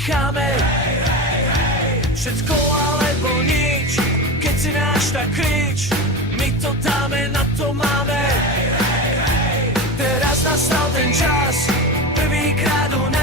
necháme. Všetko alebo nič, keď si náš, tak krič. My to dáme, na to máme. Teraz nastal ten čas, prvýkrát u nás.